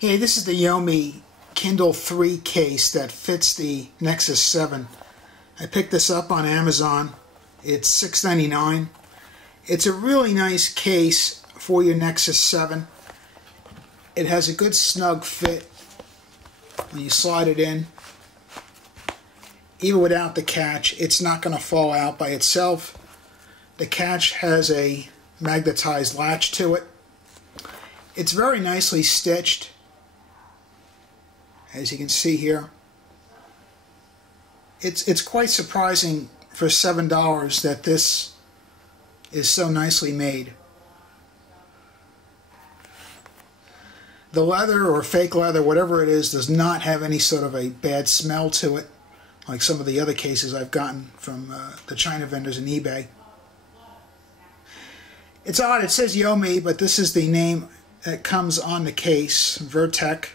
Hey, this is the YooMee Kindle 3 case that fits the Nexus 7. I picked this up on Amazon. It's $6.99. It's a really nice case for your Nexus 7. It has a good snug fit when you slide it in. Even without the catch, it's not going to fall out by itself. The catch has a magnetized latch to it. It's very nicely stitched, as you can see here. It's quite surprising for $7 that this is so nicely made. The leather or fake leather, whatever it is, does not have any sort of a bad smell to it, like some of the other cases I've gotten from the China vendors and eBay. It's odd, it says YooMee, but this is the name that comes on the case, Vertex.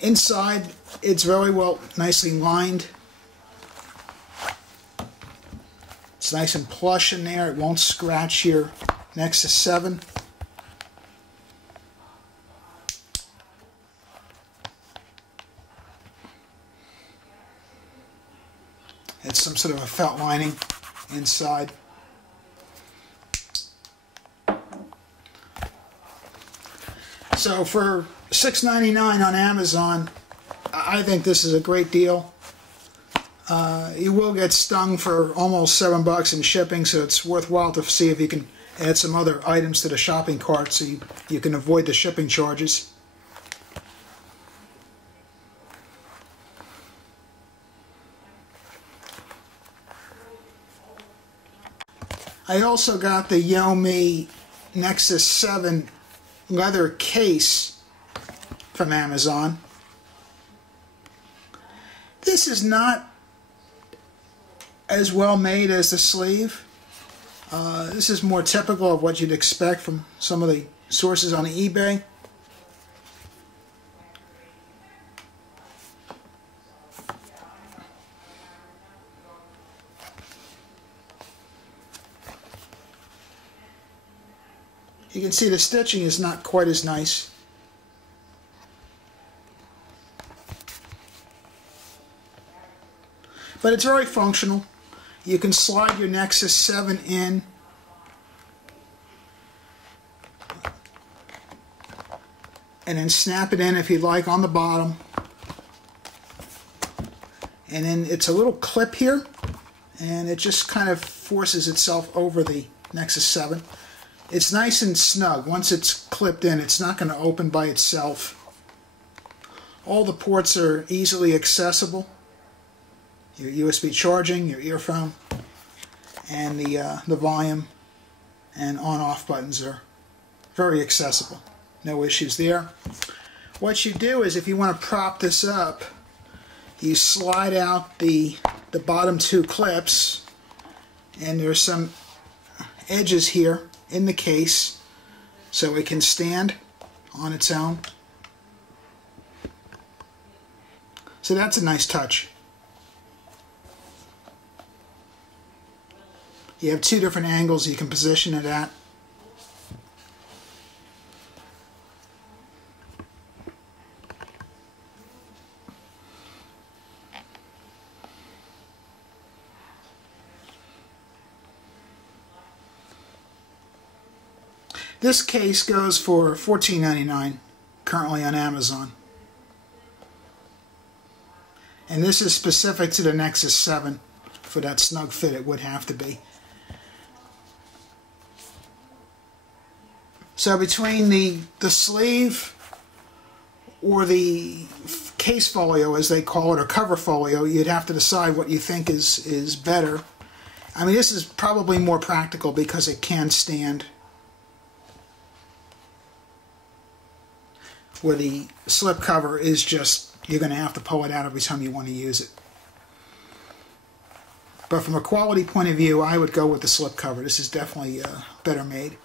Inside, it's very well, nicely lined. It's nice and plush in there. It won't scratch your Nexus 7. It's some sort of a felt lining inside. So for $6.99 on Amazon, I think this is a great deal. You will get stung for almost $7 in shipping, so it's worthwhile to see if you can add some other items to the shopping cart so you can avoid the shipping charges. I also got the YooMee Nexus 7 leather case from Amazon. This is not as well made as the sleeve. This is more typical of what you'd expect from some of the sources on eBay. You can see the stitching is not quite as nice. But it's very functional. You can slide your Nexus 7 in. And then snap it in if you'd like on the bottom. And then it's a little clip here. And it just kind of forces itself over the Nexus 7. It's nice and snug. Once it's clipped in, it's not going to open by itself. All the ports are easily accessible. Your USB charging, your earphone, and the volume and on-off buttons are very accessible. No issues there. What you do is, if you want to prop this up, you slide out the bottom two clips, and there's some edges here in the case so it can stand on its own. So that's a nice touch. You have two different angles you can position it at. This case goes for $14.99 currently on Amazon. And this is specific to the Nexus 7. For that snug fit, it would have to be. So between the sleeve or the case folio, as they call it, or cover folio, you'd have to decide what you think is better. I mean, this is probably more practical because it can stand, where the slip cover is just, you're going to have to pull it out every time you want to use it. But from a quality point of view, I would go with the slip cover. This is definitely better made.